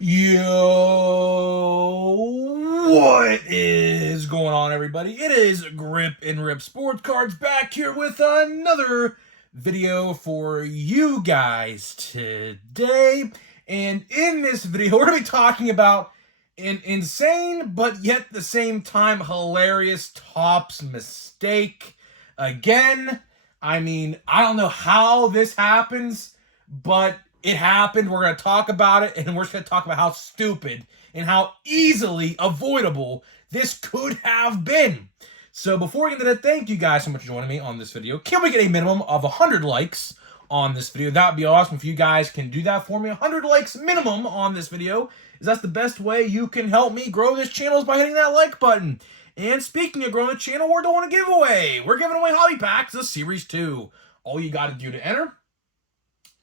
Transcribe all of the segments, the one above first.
Yo, what is going on, everybody? It is Grip and Rip Sports Cards back here with another video for you guys today. And in this video, we're going to be talking about an insane but yet at the same time hilarious Topps mistake. Again, I don't know how this happens, but it happened. We're going to talk about it, and we're just going to talk about how stupid and how easily avoidable this could have been. So before we get into that, thank you guys so much for joining me on this video. Can we get a minimum of 100 likes on this video? That would be awesome if you guys can do that for me. 100 likes minimum on this video, is that's the best way you can help me grow this channel, is by hitting that like button. And speaking of growing the channel, we're doing a giveaway. We're giving away Hobby Packs of Series 2. All you got to do to enter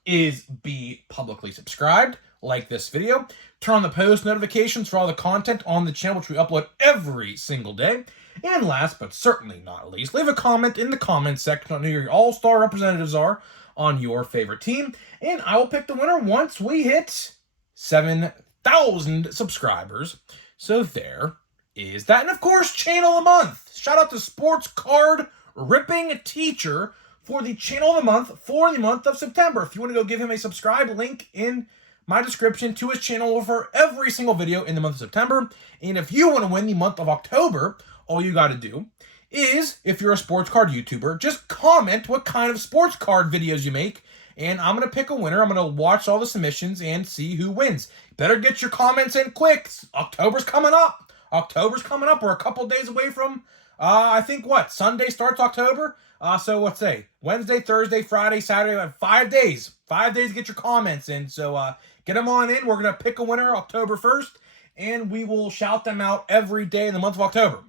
is be publicly subscribed, like this video, turn on the post notifications for all the content on the channel, which we upload every single day, and last but certainly not least, leave a comment in the comments section on who your all-star representatives are on your favorite team, and I will pick the winner once we hit 7,000 subscribers. So there is that. And of course, Channel of the Month. Shout out to Sports Card Ripping Teacher for the Channel of the Month for the month of September. If you want to go give him a subscribe, link in my description to his channel for every single video in the month of September. And if you want to win the month of October, all you got to do is, if you're a sports card YouTuber, just comment what kind of sports card videos you make, and I'm going to pick a winner. I'm going to watch all the submissions and see who wins. Better get your comments in quick. October's coming up. We're a couple days away from, I think, Sunday starts October? So let's say Wednesday, Thursday, Friday, Saturday, 5 days. 5 days to get your comments in. So get them on in. We're going to pick a winner October 1st, and we will shout them out every day in the month of October.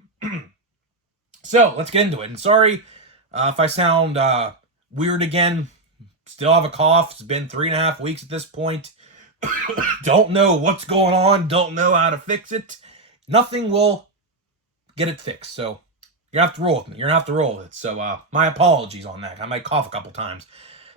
So let's get into it. And sorry if I sound weird again. Still have a cough. It's been 3.5 weeks at this point. Don't know what's going on. Don't know how to fix it. Nothing will get it fixed. So you're going to have to roll with me. You're going to have to roll with it. So my apologies on that. I might cough a couple times,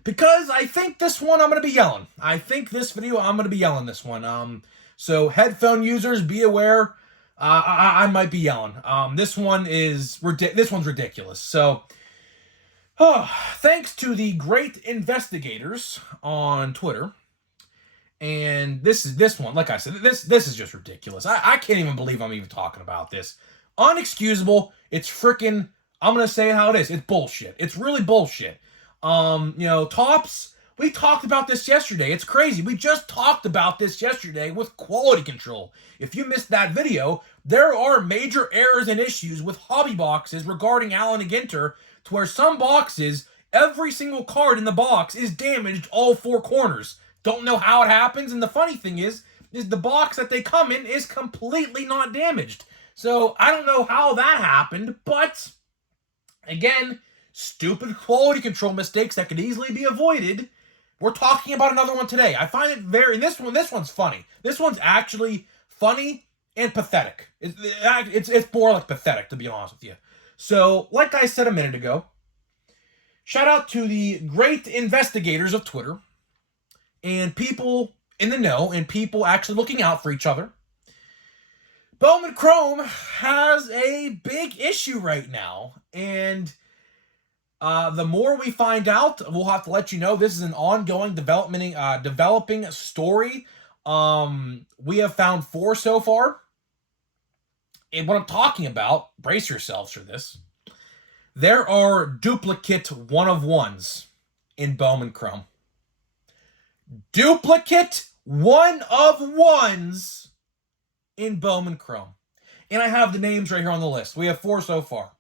because I think this one I'm going to be yelling. I think this video I'm going to be yelling this one. So headphone users, be aware. I might be yelling. This one's ridiculous. So thanks to the great investigators on Twitter. And this one, like I said, this is just ridiculous. I can't even believe I'm even talking about this. Unexcusable. It's freaking, I'm going to say how it is. It's bullshit. It's really bullshit. Topps, we talked about this yesterday. It's crazy. We just talked about this yesterday with quality control. If you missed that video, there are major errors and issues with hobby boxes regarding Allen and Ginter, to where some boxes, every single card in the box is damaged all four corners. Don't know how it happens, and the funny thing is the box that they come in is completely not damaged. So I don't know how that happened, but again, stupid quality control mistakes that could easily be avoided. We're talking about another one today. I find it this one's funny. This one's actually funny and pathetic. It's more like pathetic, to be honest with you. So, like I said a minute ago, shout out to the great investigators of Twitter and people in the know and people actually looking out for each other. Bowman Chrome has a big issue right now, and the more we find out, we'll have to let you know. This is an ongoing developing story. We have found 4 so far. And what I'm talking about, brace yourselves for this, there are duplicate 1-of-1s in Bowman Chrome. Duplicate 1-of-1s in Bowman Chrome. And I have the names right here on the list. We have 4 so far.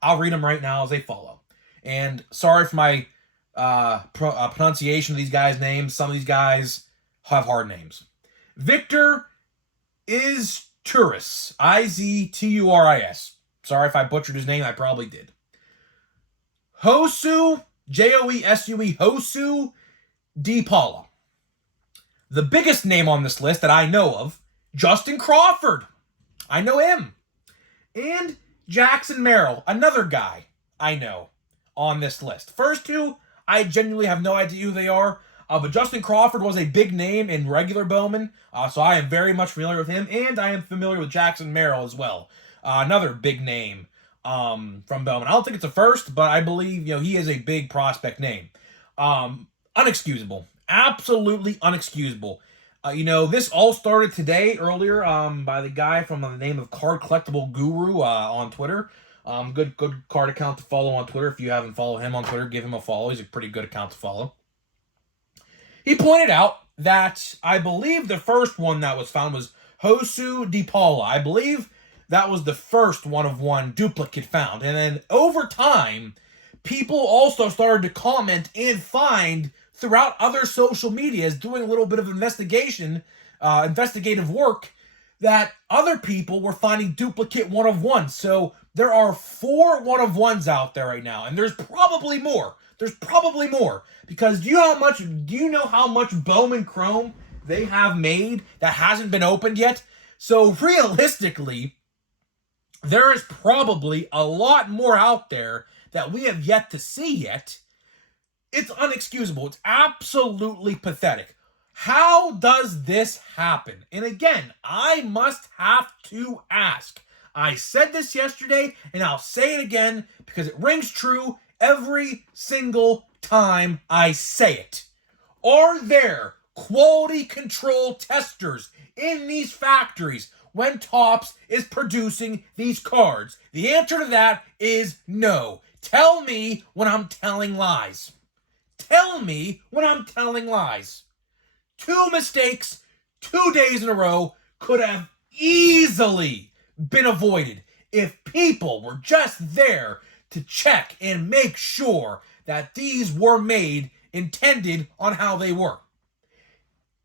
I'll read them right now as they follow. And sorry for my pronunciation of these guys' names. Some of these guys have hard names. Victor Izturis. Izturis. Sorry if I butchered his name. I probably did. Josu, Joesue, Josu D. Paula. The biggest name on this list that I know of, Justin Crawford. I know him. And Jackson Merrill, another guy I know on this list. First two, I genuinely have no idea who they are. But Justin Crawford was a big name in regular Bowman, so I am very much familiar with him, and I am familiar with Jackson Merrill as well. Another big name from Bowman. I don't think it's a first, but I believe he is a big prospect name. Unexcusable. Absolutely unexcusable. This all started today, earlier, by the guy from the name of Card Collectible Guru on Twitter. Good card account to follow on Twitter. If you haven't followed him on Twitter, give him a follow. He's a pretty good account to follow. He pointed out that I believe the first one that was found was Josu Di Paula. I believe that was the first one-of-one duplicate found. And then over time, people also started to comment and find throughout other social medias, doing a little bit of investigative work, that other people were finding duplicate one-of-ones. So there are 4 one-of-ones out there right now, and there's probably more. Because do you know how much Bowman Chrome they have made that hasn't been opened yet? So realistically, there is probably a lot more out there that we have yet to see yet. It's unexcusable. It's absolutely pathetic. How does this happen? And again, I must have to ask. I said this yesterday, and I'll say it again because it rings true every single time I say it. Are there quality control testers in these factories when Topps is producing these cards? The answer to that is no. Tell me when I'm telling lies. Tell me when I'm telling lies. 2 mistakes, 2 days in a row could have easily been avoided if people were just there to check and make sure that these were made intended on how they were.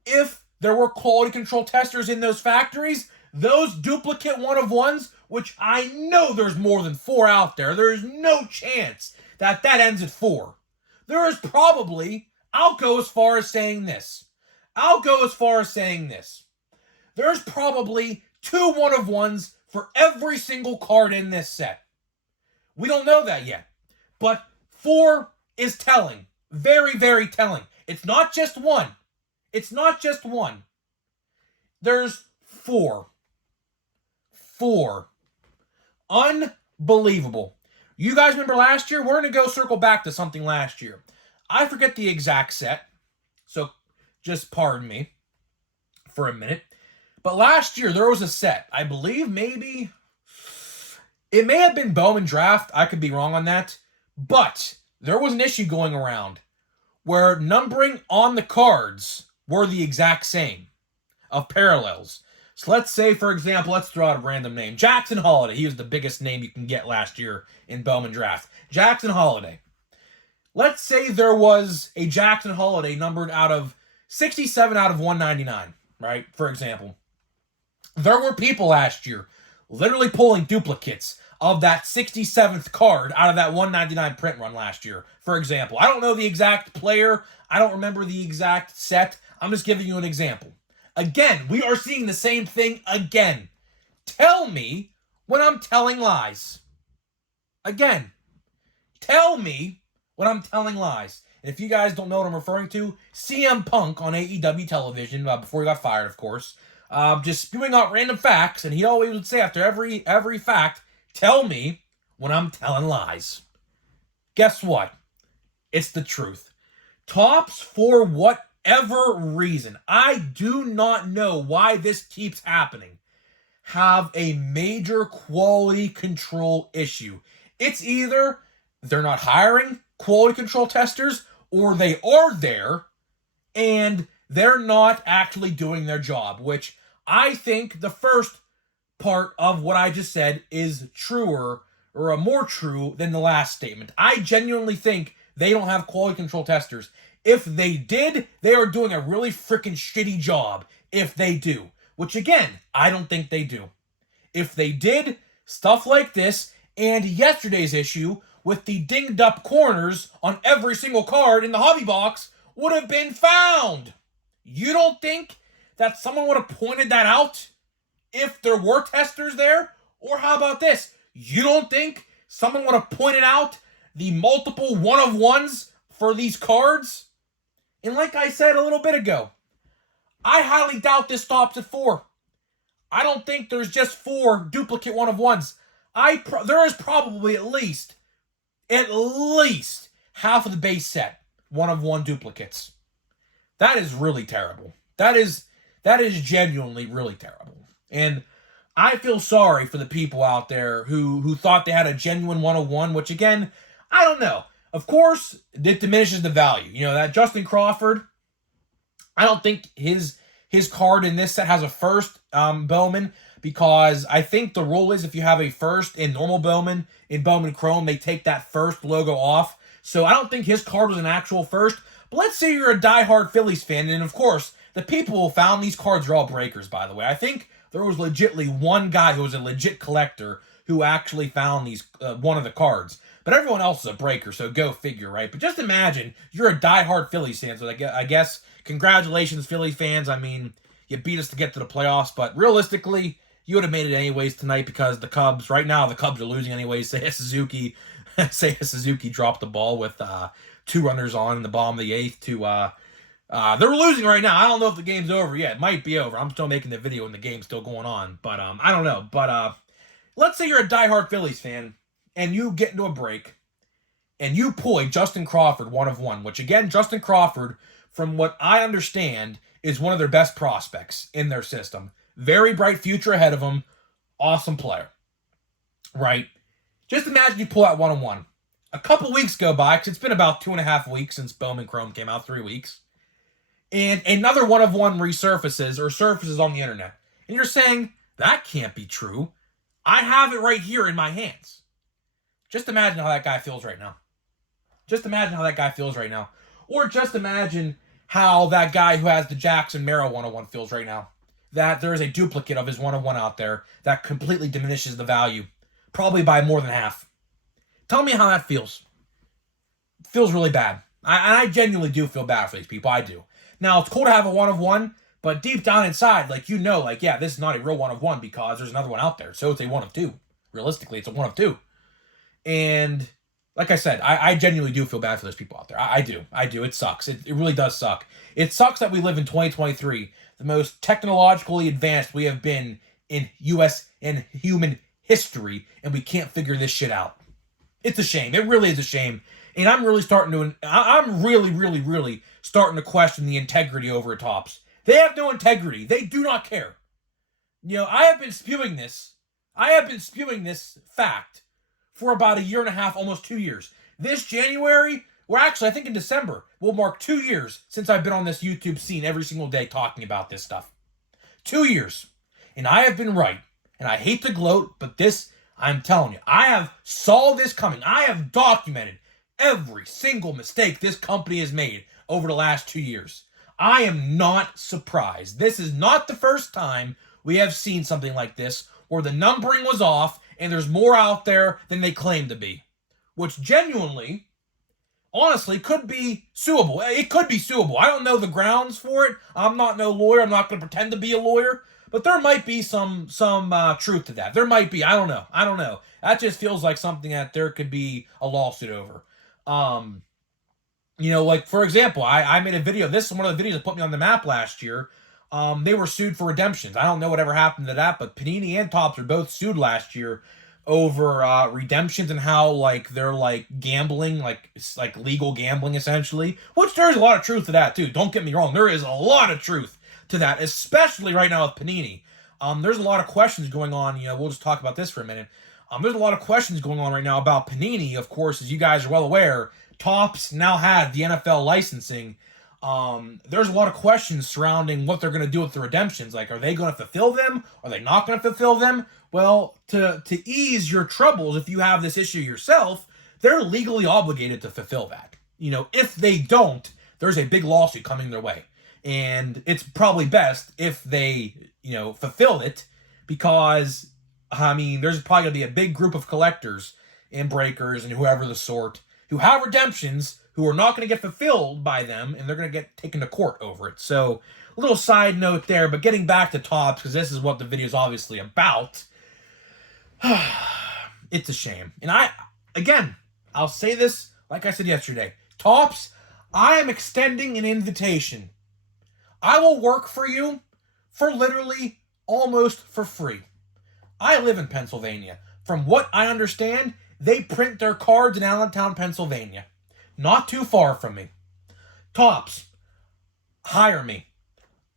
If there were quality control testers in those factories, those duplicate one-of-ones, which I know there's more than 4 out there, there's no chance that ends at 4. There is probably, I'll go as far as saying this. There's probably 2 one-of-ones for every single card in this set. We don't know that yet. But 4 is telling. Very, very telling. It's not just one. There's 4. 4. Unbelievable. You guys remember last year? We're going to go circle back to something last year. I forget the exact set, so just pardon me for a minute. But last year, there was a set. I believe maybe it may have been Bowman Draft. I could be wrong on that. But there was an issue going around where numbering on the cards were the exact same of parallels. So let's say, for example, let's throw out a random name. Jackson Holiday. He was the biggest name you can get last year in Bowman Draft. Jackson Holiday. Let's say there was a Jackson Holiday numbered out of 67 out of 199, right? For example. There were people last year literally pulling duplicates of that 67th card out of that 199 print run last year. For example, I don't know the exact player. I don't remember the exact set. I'm just giving you an example. Again, we are seeing the same thing again. Tell me when I'm telling lies. Again, tell me when I'm telling lies. And if you guys don't know what I'm referring to, CM Punk on AEW television, before he got fired, of course, just spewing out random facts, and he always would say after every fact, tell me when I'm telling lies. Guess what? It's the truth. Topps, for whatever reason, I do not know why this keeps happening, have a major quality control issue. It's either they're not hiring quality control testers, or they are there and they're not actually doing their job, which I think the first part of what I just said is truer, or more true than the last statement. I genuinely think they don't have quality control testers. If they did, they are doing a really freaking shitty job if they do, which again, I don't think they do. If they did, stuff like this and yesterday's issue with the dinged up corners on every single card in the hobby box would have been found. You don't think that someone would have pointed that out if there were testers there? Or how about this? You don't think someone would have pointed out the multiple one-of-ones for these cards And like I said a little bit ago, I highly doubt this stops at 4. I don't think there's just 4 duplicate one-of-ones. There is probably at least half of the base set one-of-one duplicates. That is really terrible. That is genuinely really terrible. And I feel sorry for the people out there who thought they had a genuine 101, which again, I don't know. Of course, it diminishes the value. You know, that Justin Crawford, I don't think his card in this set has a first Bowman, because I think the rule is if you have a first in normal Bowman, in Bowman Chrome, they take that first logo off. So I don't think his card was an actual first. But let's say you're a diehard Phillies fan, and of course, the people who found these cards are all breakers, by the way. I think there was legitimately one guy who was a legit collector who actually found these one of the cards. But everyone else is a breaker, so go figure, right? But just imagine you're a diehard Phillies fan, so I guess congratulations, Phillies fans. I mean, you beat us to get to the playoffs, but realistically, you would have made it anyways tonight because the Cubs, right now, the Cubs are losing anyways. Seiya Suzuki dropped the ball with 2 runners on in the bottom of the 8th to... they're losing right now. I don't know if the game's over yet. It might be over. I'm still making the video and the game's still going on. But I don't know. But let's say you're a diehard Phillies fan and you get into a break and you pull a Justin Crawford 1-of-1, which again, Justin Crawford, from what I understand, is one of their best prospects in their system. Very bright future ahead of him. Awesome player. Right? Just imagine you pull out 1-of-1. A couple weeks go by, because it's been about 2.5 weeks since Bowman Chrome came out, 3 weeks. And another 1-of-1 resurfaces or surfaces on the internet. And you're saying, that can't be true. I have it right here in my hands. Just imagine how that guy feels right now. Just imagine how that guy feels right now. Or just imagine how that guy who has the Jackson Merrill 1-of-1 feels right now. That there is a duplicate of his 1-of-1 out there that completely diminishes the value. Probably by more than half. Tell me how that feels. It feels really bad. I genuinely do feel bad for these people. I do. Now, it's cool to have a 1-of-1, but deep down inside, yeah, this is not a real 1-of-1 because there's another one out there. So it's a 1-of-2. Realistically, it's a 1-of-2. And like I said, I genuinely do feel bad for those people out there. I do. It sucks. It really does suck. It sucks that we live in 2023, the most technologically advanced we have been in U.S. and human history, and we can't figure this shit out. It's a shame. It really is a shame. And I'm really really starting to question the integrity over at Topps. They have no integrity. They do not care. You know, I have been spewing this fact for about 1.5 years, almost 2 years. This January, I think in December, will mark 2 years since I've been on this YouTube scene every single day talking about this stuff. 2 years. And I have been right. And I hate to gloat, but this, I'm telling you, I have saw this coming. I have documented every single mistake this company has made over the last 2 years. I am not surprised. This is not the first time we have seen something like this where the numbering was off and there's more out there than they claim to be. Which genuinely, honestly, could be suable. It could be suable. I don't know the grounds for it. I'm not no lawyer. I'm not going to pretend to be a lawyer. But there might be some truth to that. There might be. I don't know. That just feels like something that there could be a lawsuit over. Like, for example, I made a video. This is one of the videos that put me on the map last year. They were sued for redemptions. I don't know whatever happened to that, but Panini and Topps were both sued last year over redemptions and how, they're, gambling, like legal gambling, essentially. Which there is a lot of truth to that, too. Don't get me wrong. There is a lot of truth to that, especially right now with Panini. There's a lot of questions going on. We'll just talk about this for a minute. There's a lot of questions going on right now about Panini. Of course, as you guys are well aware, Topps now had the NFL licensing. There's a lot of questions surrounding what they're going to do with the redemptions. Like, are they going to fulfill them? Are they not going to fulfill them? Well, to ease your troubles, if you have this issue yourself, they're legally obligated to fulfill that. If they don't, there's a big lawsuit coming their way. And it's probably best if they, fulfill it because, there's probably going to be a big group of collectors and breakers and whoever the sort who have redemptions who are not going to get fulfilled by them, and they're going to get taken to court over it. So, a little side note there, but getting back to Topps, because this is what the video is obviously about, it's a shame. And I'll say this, like I said yesterday, Topps, I am extending an invitation. I will work for you for literally almost for free. I live in Pennsylvania. From what I understand, they print their cards in Allentown, Pennsylvania. Not too far from me. Topps, hire me.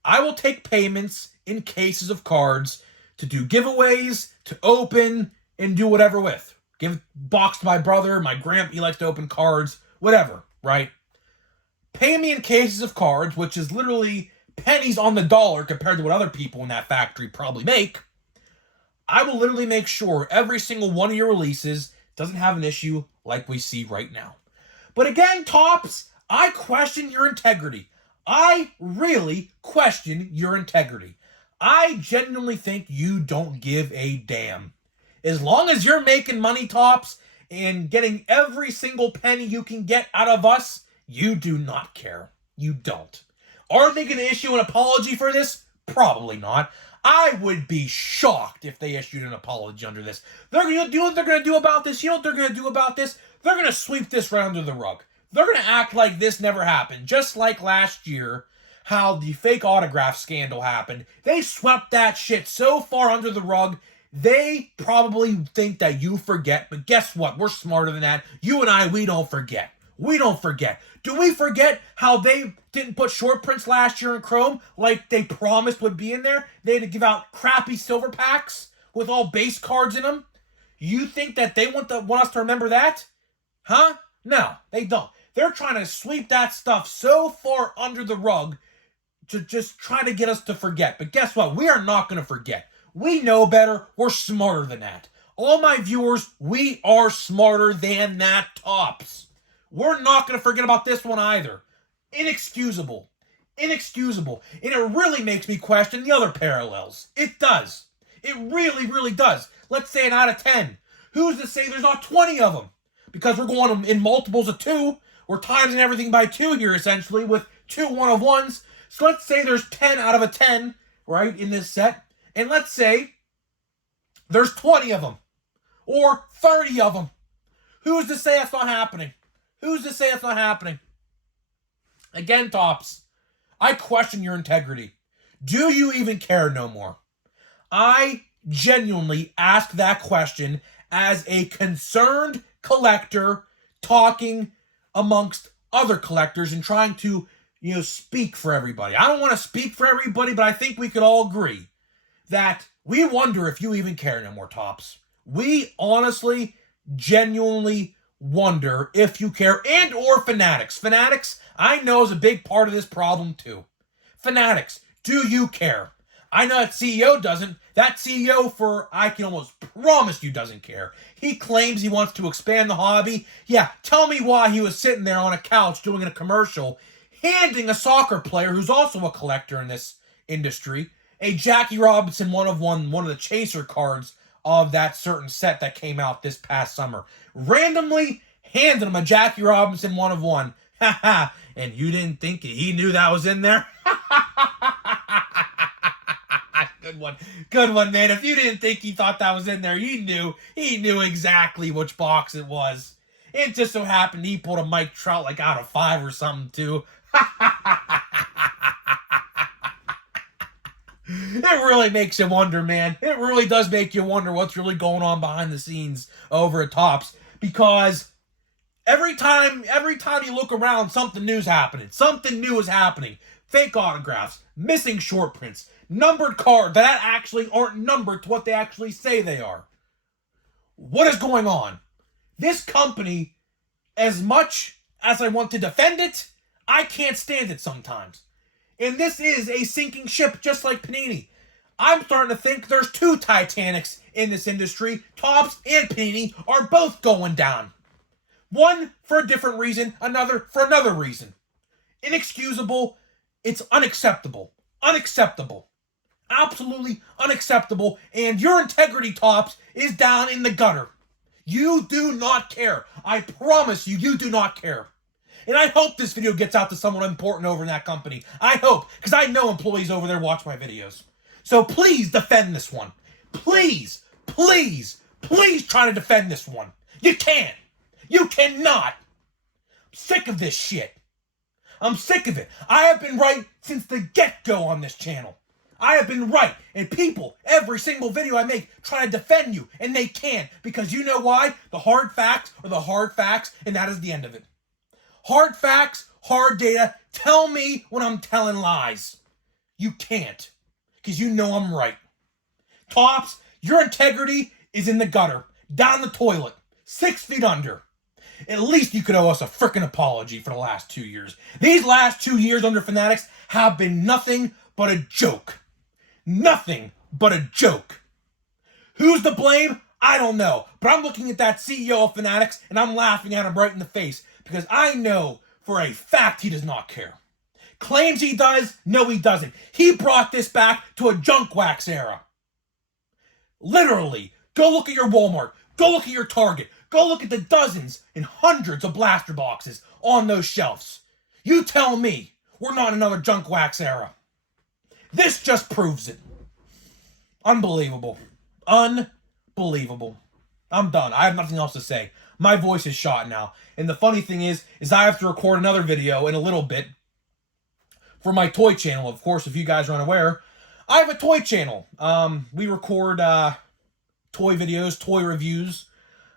I will take payments in cases of cards to do giveaways, to open, and do whatever with. Give box to my brother, my grandpa, he likes to open cards, whatever, right? Pay me in cases of cards, which is literally pennies on the dollar compared to what other people in that factory probably make. I will literally make sure every single one of your releases doesn't have an issue like we see right now. But again, Topps, I question your integrity. I really question your integrity. I genuinely think you don't give a damn. As long as you're making money, Topps, and getting every single penny you can get out of us, you do not care. You don't. Are they going to issue an apology for this? Probably not. I would be shocked if they issued an apology under this. They're going to do what they're going to do about this. You know what they're going to do about this? They're going to sweep this right under the rug. They're going to act like this never happened. Just like last year, how the fake autograph scandal happened. They swept that shit so far under the rug, they probably think that you forget. But guess what? We're smarter than that. You and I, we don't forget. We don't forget. Do we forget how they didn't put short prints last year in Chrome like they promised would be in there? They had to give out crappy silver packs with all base cards in them. You think that they want us to remember that? Huh? No, they don't. They're trying to sweep that stuff so far under the rug to just try to get us to forget. But guess what? We are not going to forget. We know better. We're smarter than that. All my viewers, we are smarter than that, Topps. We're not going to forget about this one either. Inexcusable. Inexcusable. And it really makes me question the other parallels. It does. It really, really does. Let's say an out of 10. Who's to say there's not 20 of them? Because we're going in multiples of 2. We're timesing everything by 2 here, essentially, with 2 one-of-ones. So let's say there's 10 out of a 10, right, in this set. And let's say there's 20 of them. Or 30 of them. Who's to say that's not happening? Who's to say it's not happening? Again, Topps, I question your integrity. Do you even care no more? I genuinely ask that question as a concerned collector talking amongst other collectors and trying to, speak for everybody. I don't want to speak for everybody, but I think we could all agree that we wonder if you even care no more, Topps. We honestly, genuinely wonder if you care, and or Fanatics. Fanatics, I know, is a big part of this problem too. Fanatics, do you care? I know that CEO doesn't. That CEO, I can almost promise you, doesn't care. He claims he wants to expand the hobby. Yeah, tell me why he was sitting there on a couch doing a commercial, handing a soccer player who's also a collector in this industry, a Jackie Robinson one of the chaser cards of that certain set that came out this past summer. Randomly handed him a Jackie Robinson one of one. Haha. And you didn't think he knew that was in there? Good one. Good one, man. If you didn't think he thought that was in there, he knew exactly which box it was. It just so happened he pulled a Mike Trout like out of 5 or something too. It really makes you wonder, man. It really does make you wonder what's really going on behind the scenes over at Topps. Because every time you look around, something new's happening. Something new is happening. Fake autographs, missing short prints, numbered cards that actually aren't numbered to what they actually say they are. What is going on? This company, as much as I want to defend it, I can't stand it sometimes. And this is a sinking ship, just like Panini. I'm starting to think there's 2 Titanics in this industry. Topps and Panini are both going down. One for a different reason, another for another reason. Inexcusable. It's unacceptable. Unacceptable. Absolutely unacceptable. And your integrity, Topps, is down in the gutter. You do not care. I promise you, you do not care. And I hope this video gets out to someone important over in that company. I hope, because I know employees over there watch my videos. So please defend this one. Please, please, please try to defend this one. You can't. You cannot. I'm sick of this shit. I'm sick of it. I have been right since the get-go on this channel. I have been right, and people, every single video I make, try to defend you, and they can't, because you know why? The hard facts are the hard facts, and that is the end of it. Hard facts, hard data, tell me when I'm telling lies. You can't, because you know I'm right. Tops, your integrity is in the gutter, down the toilet, 6 feet under. At least you could owe us a frickin' apology for the last 2 years. These last 2 years under Fanatics have been nothing but a joke. Nothing but a joke. Who's to blame? I don't know. But I'm looking at that CEO of Fanatics and I'm laughing at him right in the face because I know for a fact he does not care. Claims he does? No, he doesn't. He brought this back to a junk wax era. Literally. Go look at your Walmart. Go look at your Target. Go look at the dozens and hundreds of blaster boxes on those shelves. You tell me we're not in another junk wax era. This just proves it. Unbelievable. Unbelievable. I'm done. I have nothing else to say. My voice is shot now. And the funny thing is I have to record another video in a little bit for my toy channel. Of course, if you guys are unaware, I have a toy channel. We record toy videos, toy reviews,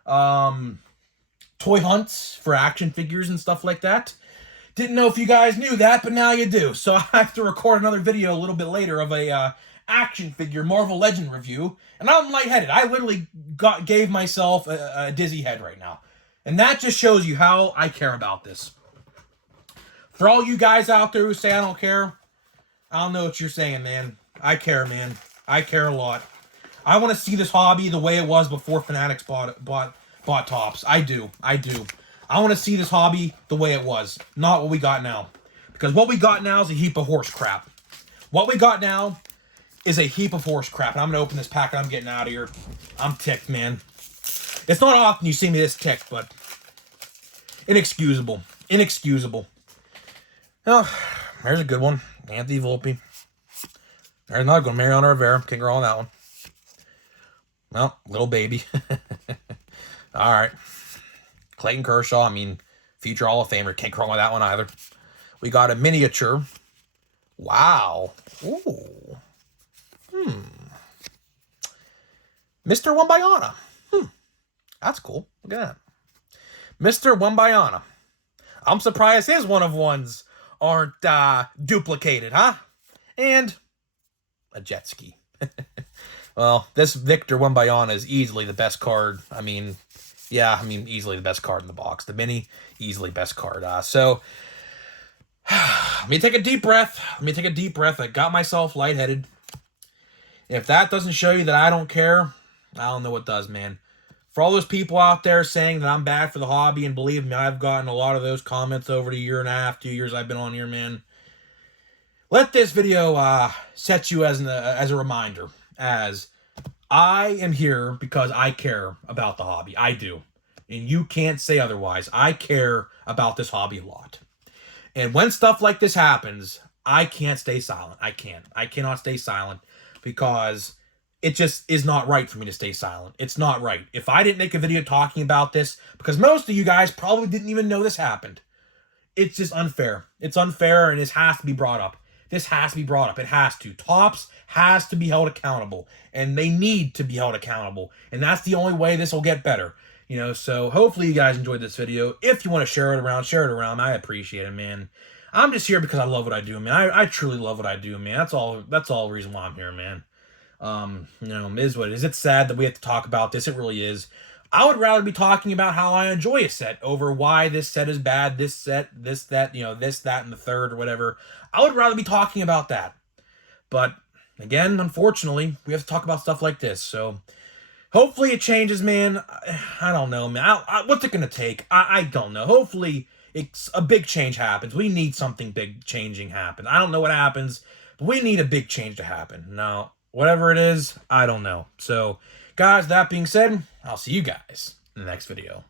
toy hunts for action figures and stuff like that. Didn't know if you guys knew that, but now you do. So I have to record another video a little bit later of a action figure Marvel Legend review, and I'm lightheaded. I literally gave myself a dizzy head right now. And that just shows you how I care about this. For all you guys out there who say I don't care, I don't know what you're saying, man. I care, man. I care a lot. I want to see this hobby the way it was before Fanatics bought Tops. I do. I want to see this hobby the way it was, not what we got now. Because what we got now is a heap of horse crap. What we got now is a heap of horse crap. And I'm going to open this pack and I'm getting out of here. I'm ticked, man. It's not often you see me this ticked, but inexcusable. Inexcusable. Oh, there's a good one. Anthony Volpe. There's another good one. Mariano Rivera. Can't go wrong on that one. Well, little baby. All right. Clayton Kershaw. I mean, future Hall of Famer. Can't go wrong with that one either. We got a miniature. Wow. Ooh. Mr. Wambayana. That's cool. Look at that. Mr. Wambayana. I'm surprised his one-of-ones aren't duplicated, huh? And a jet ski. Well, this Victor Wembanyama is easily the best card. I mean, easily the best card in the box. The mini, easily best card. So, let me take a deep breath. I got myself lightheaded. If that doesn't show you that I don't care, I don't know what does, man. For all those people out there saying that I'm bad for the hobby, and believe me, I've gotten a lot of those comments over the year and a half, 2 years I've been on here, man. Let this video set you as a reminder, as I am here because I care about the hobby. I do. And you can't say otherwise. I care about this hobby a lot. And when stuff like this happens, I can't stay silent. I can't. I cannot stay silent because it just is not right for me to stay silent. It's not right. If I didn't make a video talking about this, because most of you guys probably didn't even know this happened, it's just unfair. It's unfair, and this has to be brought up. This has to be brought up. It has to. Tops has to be held accountable, and they need to be held accountable, and that's the only way this will get better. You know, so hopefully you guys enjoyed this video. If you want to share it around. I appreciate it, man. I'm just here because I love what I do, man. I truly love what I do, man. That's all the reason why I'm here, man. You know, it is what it is. It's sad that we have to talk about this. It really is. I would rather be talking about how I enjoy a set over why this set is bad, this set, this, that, you know, this, that, and the third, or whatever. I would rather be talking about that. But, again, unfortunately, we have to talk about stuff like this. So, hopefully it changes, man. I don't know, man. What's it going to take? I don't know. Hopefully a big change happens. We need something big changing happen. I don't know what happens, but we need a big change to happen. Now, whatever it is, I don't know. So, guys, that being said, I'll see you guys in the next video.